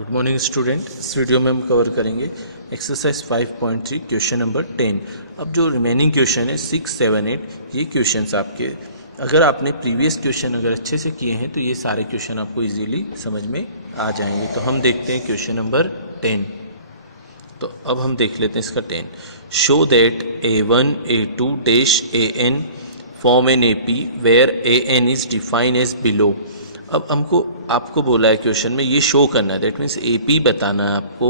Good morning student. इस video में हम कवर करेंगे एक्सरसाइज 5.3 क्वेश्चन नंबर 10। अब जो रिमेनिंग क्वेश्चन है 6, 7, 8 ये क्वेश्चंस आपके अगर आपने प्रीवियस क्वेश्चन अगर अच्छे से किए हैं तो ये सारे क्वेश्चन आपको इजीली समझ में आ जाएंगे। तो हम देखते हैं क्वेश्चन नंबर 10। तो अब हम देख लेते हैं इसका 10। Show that A1 A2 dash AN form an AP where AN is define as below. अब हमको आपको बोला है क्वेश्चन में ये शो करना है, दैट मीन्स AP बताना है आपको,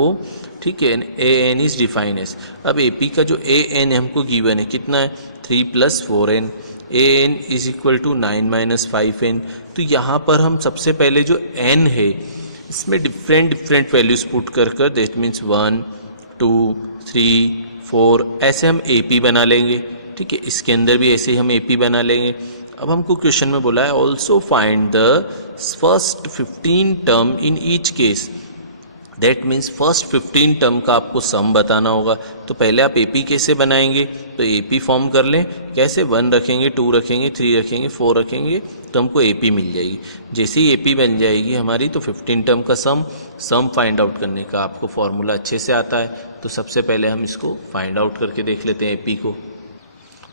ठीक है। AN इज डिफाइन एज, अब AP का जो AN हमको गिवन है कितना है 3 + 4n, AN is equal to 9 - 5n। तो यहाँ पर हम सबसे पहले जो n है इसमें डिफरेंट वैल्यूज पुट कर दैट मीन्स 1 2 3 4 ऐसे हम AP बना लेंगे, ठीक है। इसके अंदर भी ऐसे ही हम AP बना लेंगे। अब हमको क्वेश्चन में बोला है also find the first 15 term in each case, that means first 15 term का आपको सम बताना होगा। तो पहले आप AP कैसे बनाएंगे, तो AP फॉर्म कर लें। कैसे, 1 रखेंगे, 2 रखेंगे, 3 रखेंगे, 4 रखेंगे तो हमको AP मिल जाएगी। जैसे ही AP बन जाएगी हमारी तो 15 टर्म का सम फाइंड आउट करने का आपको फॉर्मूला अच्छे से आता है। तो सबसे पहले हम इसको फाइंड आउट करके देख लेते हैं AP को।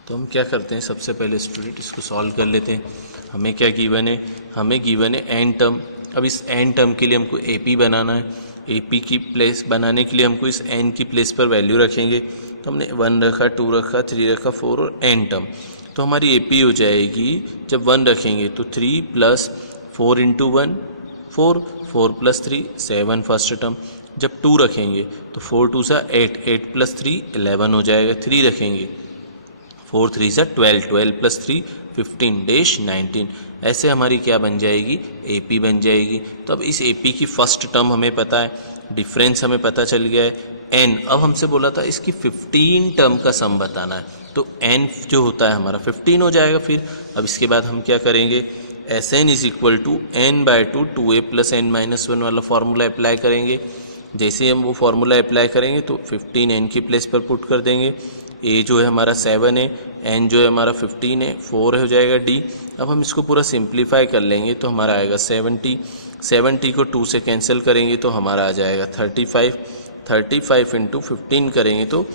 तो हम क्या करते हैं, सबसे पहले स्टूडेंट इसको सॉल्व कर लेते हैं। हमें क्या गिवन है, हमें गिवन है n टर्म। अब इस n टर्म के लिए हमको AP बनाना है। AP की प्लेस बनाने के लिए हमको इस n की प्लेस पर वैल्यू रखेंगे। तो हमने 1 रखा, 2 रखा, 3 रखा, 4 और n टर्म। तो हमारी AP हो जाएगी, जब 1 रखेंगे तो 3 + 4 × 1 4, 4 + 3 7 फर्स्ट टर्म। जब 2 रखेंगे तो 4 × 2 = 8, 8 + 3 11 हो जाएगा। 3 रखेंगे 4 × 3 = 12, 12 + 3 15 डैश 19। ऐसे हमारी क्या बन जाएगी, AP बन जाएगी। तो अब इस AP की फर्स्ट टर्म हमें पता है, डिफरेंस हमें पता चल गया है n। अब हमसे बोला था इसकी 15 टर्म का सम बताना है, तो n जो होता है हमारा 15 हो जाएगा। फिर अब इसके बाद हम क्या करेंगे, Sn is equal to n/2 2a + n - 1 वाला फार्मूला अप्लाई करेंगे। जैसे ही हम वो फार्मूला अप्लाई करेंगे तो 15 n की प्लेस पर पुट कर देंगे। A जो है हमारा 7 है, n जो है हमारा 15 है, 4 हो जाएगा D। अब हम इसको पूरा सिंप्लीफाई कर लेंगे तो हमारा आएगा 70। 70 को 2 से कैंसिल करेंगे तो हमारा आ जाएगा 35। 35 × 15 करेंगे तो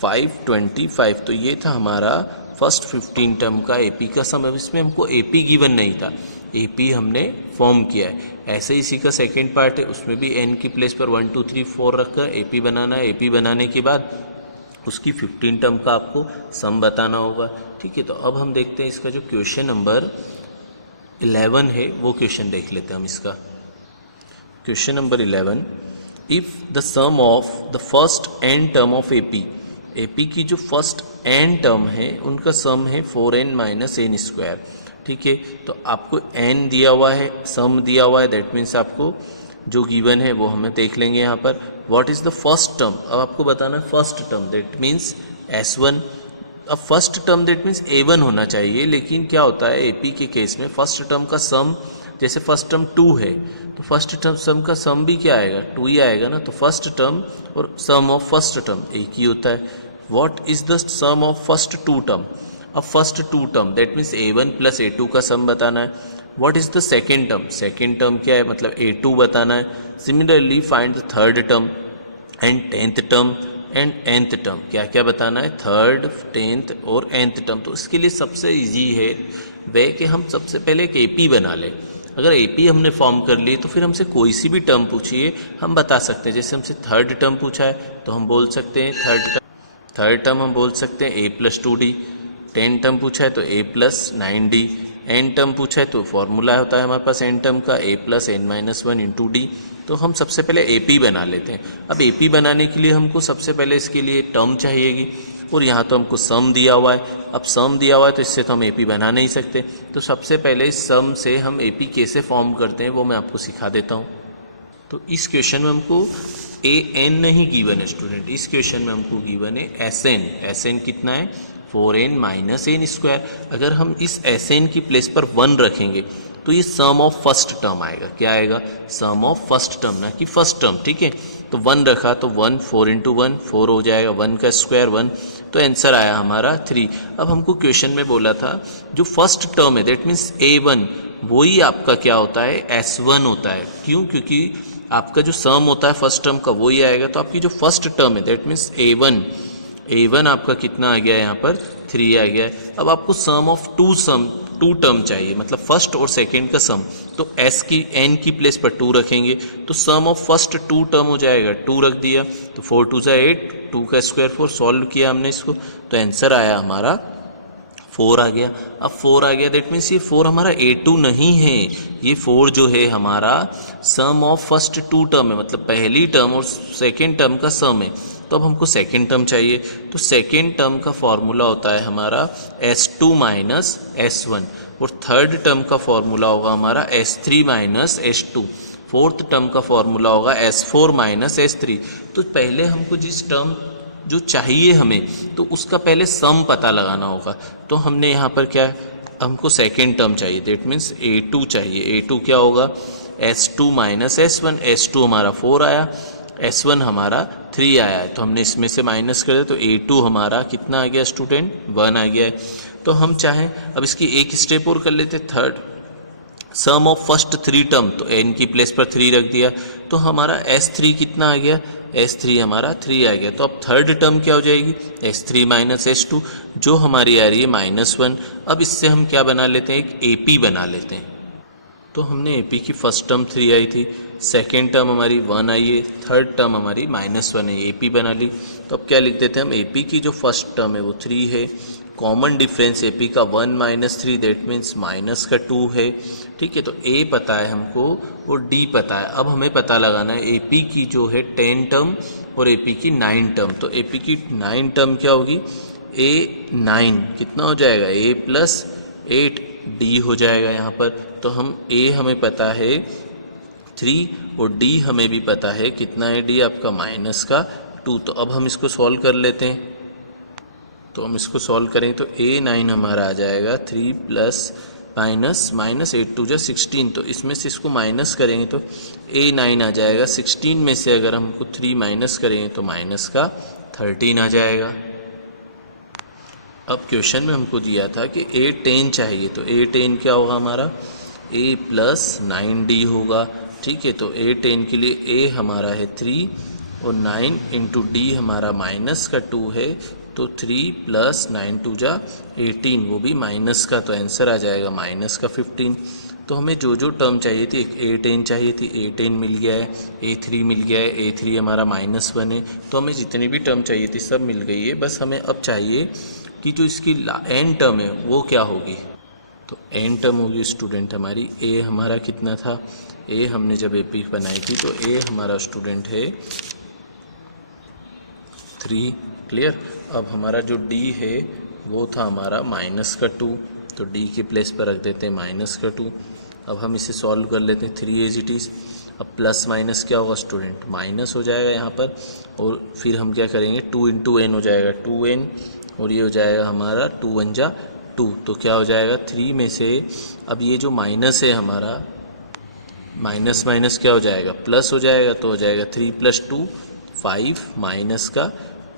525। तो ये था हमारा फर्स्ट 15 टर्म का AP का सम। अब इसमें हमको AP गिवन नहीं था, AP हमने फॉर्म किया है। ऐसे ही इसी का सेकेंड पार्ट है, उसमें भी n की प्लेस पर 1 2 3 4 रखकर AP बनाना है। AP बनाने के बाद उसकी 15 टर्म का आपको सम बताना होगा, ठीक है। तो अब हम देखते हैं इसका जो क्वेश्चन नंबर 11 है वो क्वेश्चन देख लेते हैं हम इसका। Question number 11, if the sum of the first n term of AP की जो फर्स्ट n टर्म है उनका सम है 4n - n², ठीक है। तो आपको n दिया हुआ है, सम दिया हुआ है, दैट मीन्स आपको जो गिवन है वो हमें देख लेंगे यहाँ पर। What is the first term, अब आपको बताना है first term, that means S1। अब first term that means A1 होना चाहिए, लेकिन क्या होता है AP के केस में फर्स्ट टर्म का सम, जैसे फर्स्ट टर्म 2 है तो फर्स्ट टर्म सम का सम भी क्या आएगा, 2 ही आएगा ना। तो फर्स्ट टर्म और सम ऑफ फर्स्ट टर्म एक ही होता है। What is the sum of first 2 term, अब first 2 term that means A1 + A2 का सम बताना है। What is the second term, second term क्या है, मतलब A2 बताना है। Similarly find the third term and 10th term and nth term, क्या क्या बताना है, थर्ड, 10th और nth टर्म। तो इसके लिए सबसे इजी है वे कि हम सबसे पहले एक AP बना लें। अगर AP हमने फॉर्म कर लिए तो फिर हमसे कोई सी भी टर्म पूछिए हम बता सकते हैं। जैसे हमसे थर्ड टर्म पूछा है तो हम बोल सकते हैं थर्ड टर्म हम बोल सकते हैं A + 2D। 10 टर्म पूछा है तो A + 9D। n टर्म पूछा है तो फॉर्मूला होता है हमारे पास n टर्म का A + n - 1 × D। तो हम सबसे पहले AP बना लेते हैं। अब AP बनाने के लिए हमको सबसे पहले इसके लिए टर्म चाहिएगी, और यहाँ तो हमको सम दिया हुआ है। अब सम दिया हुआ है तो इससे तो हम AP बना नहीं सकते। तो सबसे पहले इस सम से हम AP कैसे फॉर्म करते हैं वो मैं आपको सिखा देता हूँ। तो इस क्वेश्चन में हमको AN नहीं गिवन है स्टूडेंट, इस क्वेश्चन में हमको गिवन है SN। SN कितना है, 4n - n²। अगर हम इस SN की प्लेस पर 1 रखेंगे तो ये सम ऑफ फर्स्ट टर्म आएगा। क्या आएगा, सम ऑफ फर्स्ट टर्म, ना कि फर्स्ट टर्म, ठीक है। तो 1 रखा तो 1, 4 × 1 4 हो जाएगा, 1 का स्क्वायर 1, तो आंसर आया हमारा 3। अब हमको क्वेश्चन में बोला था जो फर्स्ट टर्म है दैट मीन्स A1 वही आपका क्या होता है, S1 होता है। क्यों, क्योंकि आपका जो सम होता है फर्स्ट टर्म का वो ही आएगा। तो आपकी जो फर्स्ट टर्म है दैट मीन्स A1 आपका कितना आ गया यहाँ पर 3 आ गया है। अब आपको सम ऑफ टू टर्म चाहिए, मतलब फर्स्ट और सेकंड का सम। तो n की प्लेस पर 2 रखेंगे तो सम ऑफ फर्स्ट 2 टर्म हो जाएगा, 2 रख दिया तो 4 2 8, 2 का स्क्वायर 4, सॉल्व किया हमने इसको तो आंसर आया हमारा 4 आ गया। अब 4 आ गया दैट मीन्स ये 4 हमारा A2 नहीं है, ये 4 जो है हमारा सम ऑफ फर्स्ट 2 टर्म है, मतलब पहली टर्म और सेकेंड टर्म का सम है। तो अब हमको सेकेंड टर्म चाहिए, तो सेकेंड टर्म का फॉर्मूला होता है हमारा S2 माइनस S1 और थर्ड टर्म का फॉर्मूला होगा हमारा S3 minus S2, fourth term का फॉर्मूला होगा S4 माइनस S3। तो पहले हमको जिस टर्म जो चाहिए हमें तो उसका पहले सम पता लगाना होगा। तो हमने यहाँ पर क्या, हमको सेकेंड टर्म चाहिए दैट मीन्स A2 चाहिए। A2 क्या होगा S2 माइनस S1, S2 हमारा 4 आया, S1 हमारा 3 आया है, तो हमने इसमें से माइनस कर दिया तो A2 हमारा कितना आ गया स्टूडेंट 1 आ गया है। तो हम चाहें अब इसकी एक स्टेप और कर लेते, third some of first 3 term, तो n की प्लेस पर 3 रख दिया तो हमारा S3 कितना आ गया, S3 हमारा 3 आ गया। तो अब थर्ड टर्म क्या हो जाएगी S3 माइनस S2 जो हमारी आ रही है -1। अब इससे हम क्या बना लेते हैं, एक AP बना लेते हैं। तो हमने AP की फर्स्ट टर्म 3 आई थी, सेकेंड टर्म हमारी 1 आई है, थर्ड टर्म हमारी -1 है, AP बना ली। तो अब क्या लिख देते हैं हम, AP की जो फर्स्ट टर्म है वो 3 है, कॉमन डिफरेंस AP का 1 माइनस 3 दैट मीन्स माइनस का 2 है। ठीक है, तो A पता है हमको और D पता है। अब हमें पता लगाना है AP की जो है 10 टर्म और AP की 9 टर्म। तो AP की 9 टर्म क्या होगी, A9 कितना हो जाएगा A प्लस 8 D हो जाएगा यहाँ पर। तो हम A हमें पता है 3 और D हमें भी पता है कितना है D आपका माइनस का 2। तो अब हम इसको सॉल्व कर लेते हैं। तो हम इसको सॉल्व करें तो A9 हमारा आ जाएगा 3 प्लस माइनस 8 2 जा 16। तो इसमें से इसको माइनस करेंगे तो A9 आ जाएगा 16 में से अगर हमको 3 माइनस करेंगे तो माइनस का 13 आ जाएगा। अब क्वेश्चन में हमको दिया था कि A10 चाहिए, तो A10 क्या होगा हमारा A प्लस 9D होगा। ठीक है, तो A10 के लिए A हमारा है 3 और 9 इंटू D हमारा माइनस का 2 है, तो 3 प्लस 9 2 जा 18 वो भी माइनस का, तो आंसर आ जाएगा माइनस का 15। तो हमें जो जो टर्म चाहिए थी, एक A10 चाहिए थी, A10 मिल गया है, A3 मिल गया है, A3 हमारा -1 है। तो हमें जितनी भी टर्म चाहिए थी सब मिल गई है। बस हमें अब चाहिए कि जो इसकी एन टर्म है वो क्या होगी। तो एन टर्म होगी स्टूडेंट हमारी A हमारा कितना था, A हमने जब AP बनाई थी तो A हमारा स्टूडेंट है 3। क्लियर। अब हमारा जो D है वो था हमारा माइनस का 2, तो D के प्लेस पर रख देते हैं माइनस का 2। अब हम इसे सॉल्व कर लेते हैं 3 एज इट इज़। अब प्लस माइनस क्या होगा स्टूडेंट, माइनस हो जाएगा यहाँ पर, और फिर हम क्या करेंगे 2 इंटू n हो जाएगा 2n, और ये हो जाएगा हमारा 2 1 जा 2। तो क्या हो जाएगा 3 में से, अब ये जो माइनस है हमारा माइनस माइनस क्या हो जाएगा प्लस हो जाएगा, तो हो जाएगा 3 प्लस 2 5 माइनस का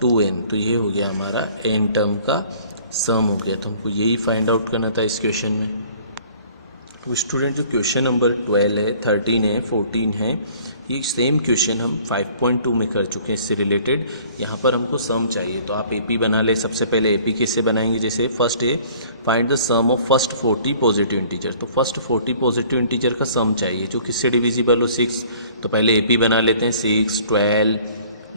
2n। तो ये हो गया हमारा n टर्म का सम हो गया। तो हमको यही फाइंड आउट करना था इस क्वेश्चन में। तो स्टूडेंट जो क्वेश्चन नंबर 12 है, 13 है, 14 है, ये सेम क्वेश्चन हम 5.2 में कर चुके हैं इससे रिलेटेड। यहाँ पर हमको सम चाहिए, तो आप AP बना ले। सबसे पहले AP कैसे बनाएंगे, जैसे फर्स्ट है find the sum of first 40 positive integer. तो फर्स्ट 40 पॉजिटिव इंटीजर का सम चाहिए जो किससे डिविजिबल हो 6। तो पहले AP बना लेते हैं 6 12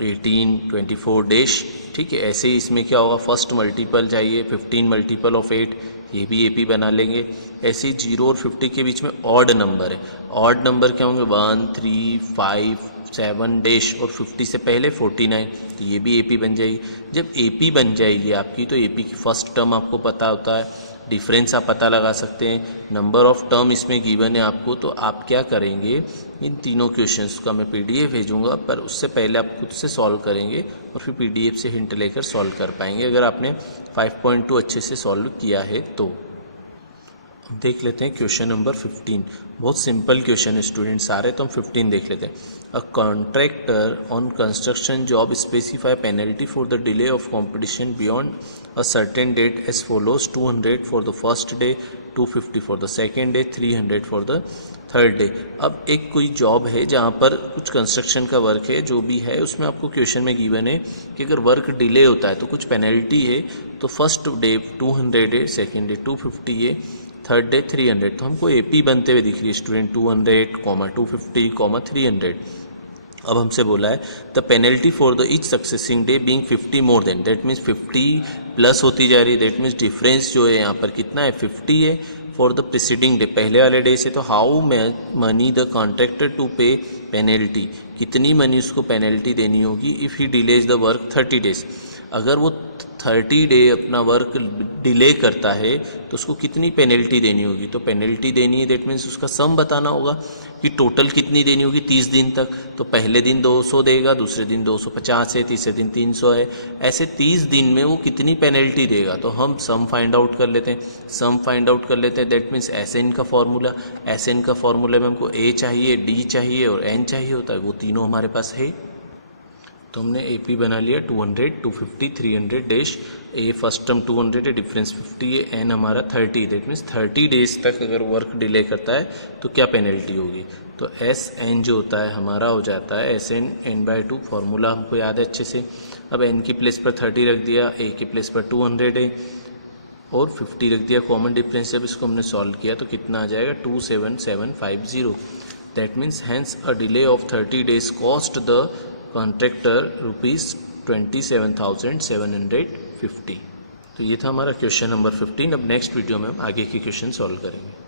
18 24 डैश। ठीक है, ऐसे ही इसमें क्या होगा फर्स्ट मल्टीपल चाहिए 15 मल्टीपल ऑफ 8, ये भी AP बना लेंगे। ऐसे ही 0 और 50 के बीच में ऑड नंबर है, ऑड नंबर क्या होंगे 1 3 5 7 डैश, और 50 से पहले 49, तो ये भी AP बन जाएगी। जब AP बन जाएगी आपकी तो AP की फर्स्ट टर्म आपको पता होता है, डिफरेंस आप पता लगा सकते हैं, नंबर ऑफ टर्म इसमें गिवन है आपको। तो आप क्या करेंगे, इन तीनों क्वेश्चंस का मैं PDF भेजूंगा, पर उससे पहले आप खुद से सॉल्व करेंगे और फिर PDF से हिंट लेकर सॉल्व कर पाएंगे अगर आपने 5.2 अच्छे से सॉल्व किया है तो। देख लेते हैं क्वेश्चन नंबर 15, बहुत सिंपल क्वेश्चन है स्टूडेंट सारे, तो हम 15 देख लेते हैं। A contractor on construction job specify penalty for the delay of competition beyond a certain date as follows 200 for the first day, 250 for the second day, 300 for the third day. अब एक कोई job है जहाँ पर कुछ construction का work है, जो भी है उसमें आपको क्वेश्चन में गिवन है कि अगर वर्क डिले होता है तो कुछ पेनल्टी है। तो फर्स्ट डे 200 है, सेकेंड डे 250 है, थर्ड डे 300। तो हमको एपी बनते हुए दिख रही है स्टूडेंट 200, 250, 300। अब हमसे बोला है the penalty for the each succeeding day being 50 more than, that means 50 plus होती जा रही है, दैट मीन्स डिफरेंस जो है यहाँ पर कितना है 50 है फॉर द प्रिसीडिंग डे, पहले वाले डे से। तो how money the contractor to pay penalty, कितनी मनी उसको पेनल्टी देनी होगी if he delays the work 30 days. अगर वो 30 डे अपना वर्क डिले करता है तो उसको कितनी पेनल्टी देनी होगी। तो पेनल्टी देनी है, दैट मीन्स उसका सम बताना होगा कि टोटल कितनी देनी होगी 30 दिन तक। तो पहले दिन 200 देगा, दूसरे दिन 250 है, तीसरे दिन 300 है, ऐसे 30 दिन में वो कितनी पेनल्टी देगा। तो हम सम फाइंड आउट कर लेते हैं, दैट मीन्स SN का फॉर्मूला। SN का फॉर्मूला में हमको A चाहिए, D चाहिए और N चाहिए होता है, वो तीनों हमारे पास है। तो हमने AP बना लिया 200, 250, 300 डैश। A फर्स्ट टर्म 200 है, डिफरेंस 50 है, N हमारा 30, दैट मीन्स 30 डेज तक अगर वर्क डिले करता है तो क्या पेनल्टी होगी। तो SN जो होता है हमारा हो जाता है SN N/2, फॉर्मूला हमको याद है अच्छे से। अब N की प्लेस पर 30 रख दिया, A की प्लेस पर 200 है और 50 रख दिया कॉमन डिफरेंस। जब इसको हमने सॉल्व किया तो कितना आ जाएगा 27750, that means hence a delay of 30 days cost the contractor ₹27,750। तो ये था हमारा क्वेश्चन नंबर 15। अब नेक्स्ट वीडियो में हम आगे के क्वेश्चन सॉल्व करेंगे।